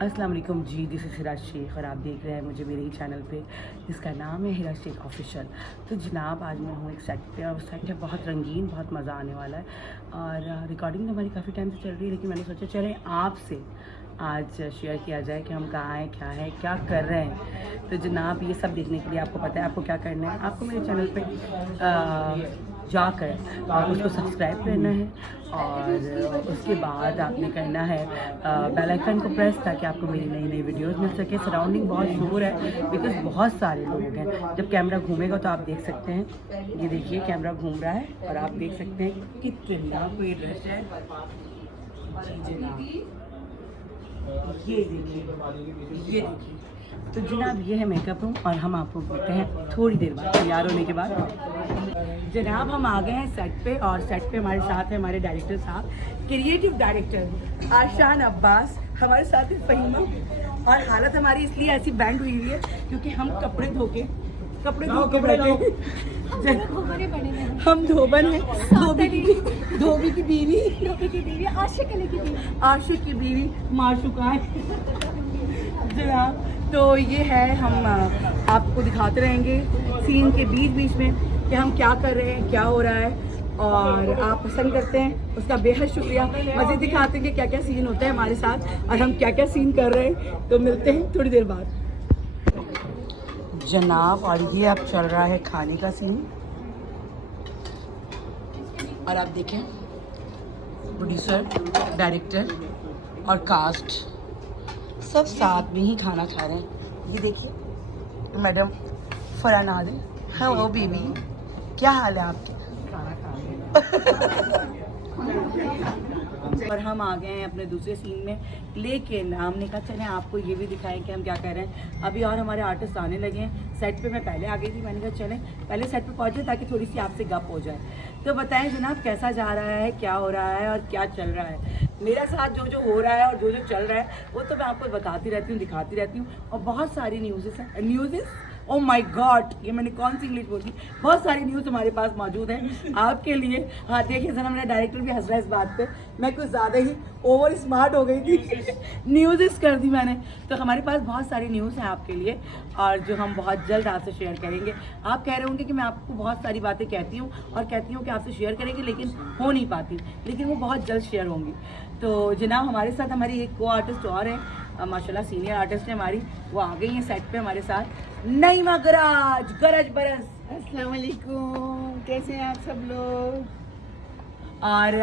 अस्सलाम वालेकुम जी, this is हिरा शेख और आप देख रहे हैं मुझे मेरे ही चैनल पे जिसका नाम है हिरा शेख ऑफिशियल। तो जनाब आज मैं हूँ एक सेट पे और सेट है बहुत रंगीन, बहुत मज़ा आने वाला है और रिकॉर्डिंग तो हमारी काफ़ी टाइम से चल रही है, लेकिन मैंने सोचा चलें आपसे आज शेयर किया जाए कि हम कहाँ हैं, क्या है, क्या कर रहे हैं। तो जनाब ये सब देखने के लिए आपको पता है आपको क्या करना है, आपको मेरे चैनल पे जाकर और उसको सब्सक्राइब करना है और उसके बाद आपने करना है बेल आइकन को प्रेस, ताकि आपको मेरी नई नई वीडियोस मिल सके। सराउंडिंग बहुत शोर है बिकॉज बहुत सारे लोग हैं। जब कैमरा घूमेगा तो आप देख सकते हैं, ये देखिए कैमरा घूम रहा है और आप देख सकते हैं कितना कोई रश है। ये देखिए, ये देखिए। तो जनाब ये है मेकअप रूम और हम आपको मिलते हैं थोड़ी देर बाद तैयार होने के बाद। जनाब हम आ गए हैं सेट पे और सेट पे हमारे साथ है हमारे डायरेक्टर साहब, क्रिएटिव डायरेक्टर आशान अब्बास, हमारे साथ है फहीमा। और हालत हमारी इसलिए ऐसी बैंड हुई है क्योंकि हम कपड़े धो के बैठे हम धोबन हैं, धोबी की बीवी, आशिक की बीवी माशुका है जनाब। तो ये है, हम आपको दिखाते रहेंगे सीन के बीच बीच में कि हम क्या कर रहे हैं, क्या हो रहा है और आप पसंद करते हैं उसका बेहद शुक्रिया। मज़ीद दिखाते हैं कि क्या क्या सीन होता है हमारे साथ और हम क्या क्या सीन कर रहे हैं। तो मिलते हैं थोड़ी देर बाद जनाब। और ये अब चल रहा है खाने का सीन और आप देखें प्रोड्यूसर, डायरेक्टर और कास्ट सब साथ में ही खाना खा रहे हैं। ये देखिए madam Farhan Adil, hello baby, क्या हाल है आपके? खाना खा और हम आ गए हैं अपने दूसरे सीन में, लेकिन हमने कहा चलें आपको ये भी दिखाएं कि हम क्या कर रहे हैं। अभी और हमारे आर्टिस्ट आने लगे हैं सेट पे। मैं पहले आ गई थी, मैंने कहा चलें पहले सेट पे पहुंचे ताकि थोड़ी सी आपसे गप हो जाए। तो बताएं जनाब कैसा जा रहा है, क्या हो रहा है और क्या चल रहा है। मेरा साथ जो जो हो रहा है और जो जो चल रहा है वो तो मैं आपको बताती रहती हूँ, दिखाती रहती हूँ। और बहुत सारी न्यूज़ ओ माय गॉड, ये मैंने कौन सी इंग्लिश बोल दी। बहुत सारी न्यूज़ हमारे पास मौजूद है आपके लिए। हाँ देखिए जरा, मेरा डायरेक्टर भी हंस रहा है इस बात पे, मैं कुछ ज़्यादा ही ओवर स्मार्ट हो गई थी न्यूज़ कर दी मैंने। तो हमारे पास बहुत सारी न्यूज़ हैं आपके लिए और जो हम बहुत जल्द आपसे शेयर करेंगे। आप कह रहे होंगे कि मैं आपको बहुत सारी बातें कहती हूँ और कहती हूँ कि आपसे शेयर करेंगे लेकिन हो नहीं पाती, लेकिन वो बहुत जल्द शेयर होंगी। तो जनाब हमारे साथ हमारी एक को आर्टिस्ट और है, माशाल्लाह सीनियर आर्टिस्ट है हमारी, वो आ गई हैं सेट पे हमारे साथ। नईमा गरज बरस, अस्सलाम वालेकुम, कैसे हैं आप सब लोग? और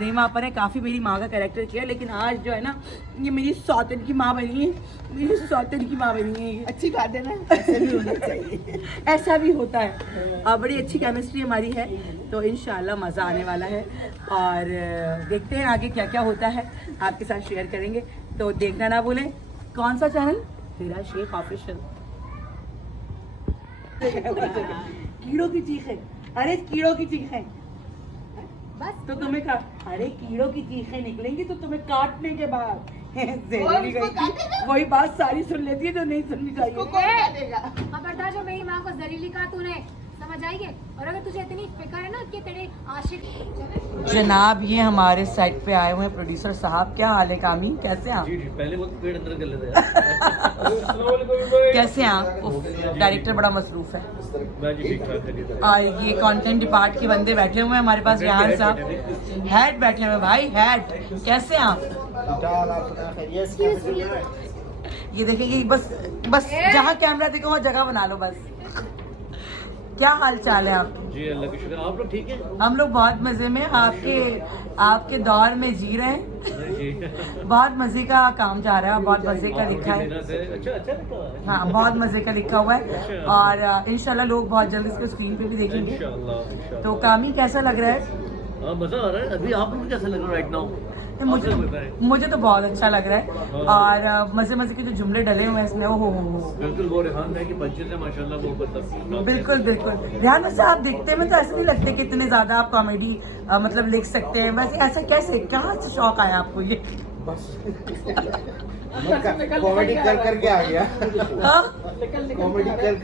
नईमा पर ने काफ़ी मेरी माँ का कैरेक्टर किया, लेकिन आज जो है ना ये मेरी सौतन की माँ बनी है, मेरी सौतन की माँ बनी है। अच्छी बात है ना, ऐसा भी होना चाहिए ऐसा भी होता है। बड़ी अच्छी केमिस्ट्री हमारी है, तो इंशाल्लाह मज़ा आने वाला है और देखते हैं आगे क्या क्या होता है, आपके साथ शेयर करेंगे। तो देखना ना भूलें, कौन सा चैनल? हिरा शेख ऑफिशियल। कीड़ों की चीख है, अरे कीड़ों की चीख है बस। तो तुम्हें कहा अरे कीड़ों की चीखें निकलेंगी तो तुम्हें काटने के बाद वही बात सारी सुन लेती है जो नहीं सुननी चाहिए। खबरदार, जो मेरी माँ को जहरीली कहा तूने, समझ आई है? और अगर तुझे इतनी फिक्र है ना कि तेरे आशिक। जनाब ये हमारे साइड पे आए हुए हैं प्रोड्यूसर साहब, क्या हाल है कामी, कैसे हैं आप? जी पहले वो पेड़ अंदर कर लेते हैं। कैसे हैं आप? डायरेक्टर बड़ा मसरूफ है मैं जी ठीक ठाक है। और ये कंटेंट डिपार्ट के बंदे बैठे हुए हैं हमारे पास, रेहान साहब हेड बैठे हुए हैं। भाई हेड कैसे हैं आप? ये देखिए बस जहाँ कैमरा देखो वहाँ जगह बना लो बस। क्या हाल चाल है आप? जी अल्लाह का शुक्र, आप लोग ठीक है? हम लोग बहुत मज़े में, आपके दौर में जी रहे हैं। बहुत मज़े का काम जा रहा है और बहुत मज़े का लिखा है। अच्छा हाँ बहुत मज़े का लिखा हुआ है और इंशाल्लाह लोग बहुत जल्द इसको स्क्रीन पे भी देखेंगे। इंशाल्लाह। तो कामी कैसा लग रहा है? हाँ मज़ा आ रहा है। अभी आप लोग कैसा लग रहा है राइट नाउ? मुझे तो बहुत अच्छा लग रहा है और मज़े के जो जुमले डले हुए हैं इसमें, ओ हो बिल्कुल। वो रेहान भाई की पंचेस है माशाल्लाह, वो मतलब बिल्कुल। रेहान वैसे आप दिखते में तो ऐसे नहीं लगते कि इतने ज़्यादा आप कॉमेडी मतलब लिख सकते हैं। वैसे ऐसा कैसे, कहाँ से शौक आया आपको ये? बस कॉमेडी कर आ गया। हाँ कॉमेडी कर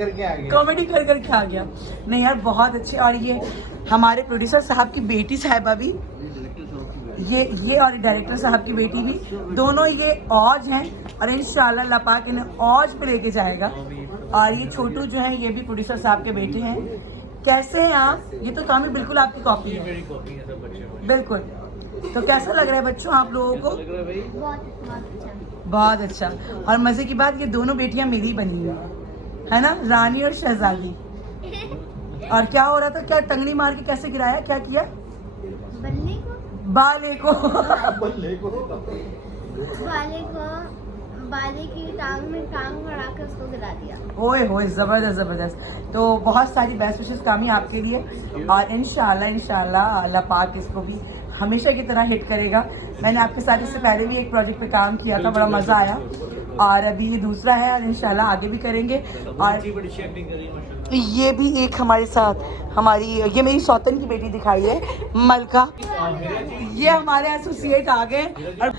करके आ गया। नहीं यार बहुत अच्छे। और ये हमारे प्रोड्यूसर साहब की बेटी साहिबा भी, ये और डायरेक्टर साहब की बेटी भी, दोनों ये औज हैं और इंशाल्लाह अल्लाह पाक इन्हें औज पे लेके जाएगा। और ये छोटू जो है ये भी प्रोड्यूसर साहब के बेटे हैं। कैसे हैं आप? ये तो काम ही बिल्कुल आपकी कॉपी है। मेरी कॉपी है सब बच्चे। बिल्कुल। तो कैसा लग रहा है बच्चों आप लोगों को? लग रहा है भाई? बहुत अच्छा। और मजे की बात ये दोनों बेटियां मेरी बनी हुई है ना, रानी और शहजादी। और क्या हो रहा था? क्या टंगड़ी मार के कैसे गिराया? क्या किया? बाले को बाले की टांग में टांग बढ़ा कर उसको गिरा दिया। ओए होए, जबरदस्त जबरदस्त। तो बहुत सारी बेस्ट विशेस कामी आपके लिए और इंशाल्लाह अल्लाह पाक इसको भी हमेशा की तरह हिट करेगा। मैंने आपके साथ इससे पहले भी एक प्रोजेक्ट पे काम किया था, बड़ा मज़ा आया और अभी ये दूसरा है और इंशाल्लाह आगे भी करेंगे। और ये भी एक हमारे साथ ये मेरी सौतन की बेटी दिखाई है मलका। ये हमारे एसोसिएट आ गए और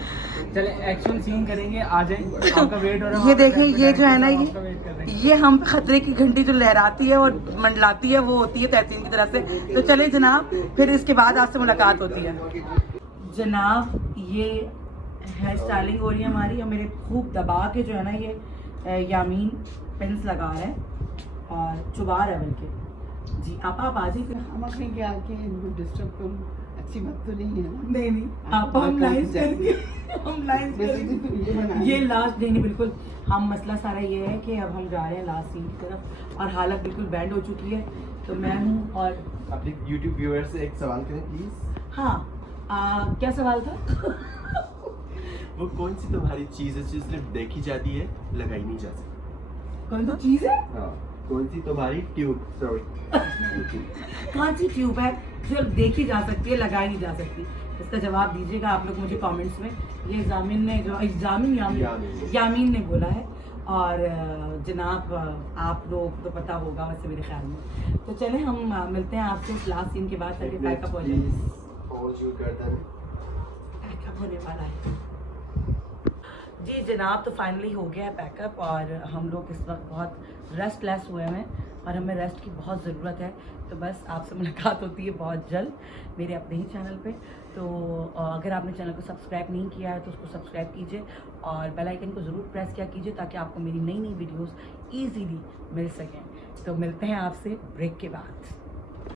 चले एक्शन सीन करेंगे, आ जाए, आपका वेट हो रहा है। ये देखें, ये जो है ना ये हम खतरे की घंटी जो लहराती है और मंडलाती है वो होती है तहसीन की तरफ से। तो चले जनाब, फिर इसके बाद आपसे मुलाकात होती है। जनाब ये हेयर स्टाइलिंग हो रही है हमारी और मेरे खूब दबा के जो है ना ये यामीन पेंस लगा रहा है और चुबा रहा है बल्कि। जी आप आ जाइए। हम अपने के आके इनको डिस्टर्ब करूं, अच्छी बात तो नहीं है ना। नहीं आप हम लाइव करेंगे, हम लाइव करेंगे। ये लास्ट नहीं बिल्कुल। हम मसला सारा ये है कि अब हम जा रहे हैं लास्ट सीन की तरफ और हालत बिल्कुल बैंड हो चुकी है। तो मैं हूँ और अपने YouTube व्यूअर से एक सवाल करें प्लीज। हाँ क्या सवाल था? वो कौन सी तुम्हारी चीज है जो सिर्फ देखी जाती है, लगाई नहीं जा सकती? कौन सी चीज़ है? हाँ, कौन सी तुम्हारी ट्यूब, सॉरी कौन सी ट्यूब है जो देखी जा सकती है लगाई नहीं जा सकती? इसका जवाब दीजिएगा आप लोग मुझे कमेंट्स में। ये यामीन ने बोला है और जनाब आप लोग तो पता होगा वैसे मेरे ख्याल में। तो चले हम मिलते हैं आपसे लास्ट सीन के बाद। पैकअप हो जाए, पैकअप होने वाला है। जी जनाब, तो फाइनली हो गया है पैकअप और हम लोग इस वक्त बहुत रेस्टलेस हुए हैं और हमें रेस्ट की बहुत ज़रूरत है। तो बस आपसे मुलाकात होती है बहुत जल्द मेरे अपने ही चैनल पे। तो अगर आपने चैनल को सब्सक्राइब नहीं किया है तो उसको सब्सक्राइब कीजिए और बेल आइकन को ज़रूर प्रेस किया कीजिए ताकि आपको मेरी नई वीडियोस ईजीली मिल सकें। तो मिलते हैं आपसे ब्रेक के बाद।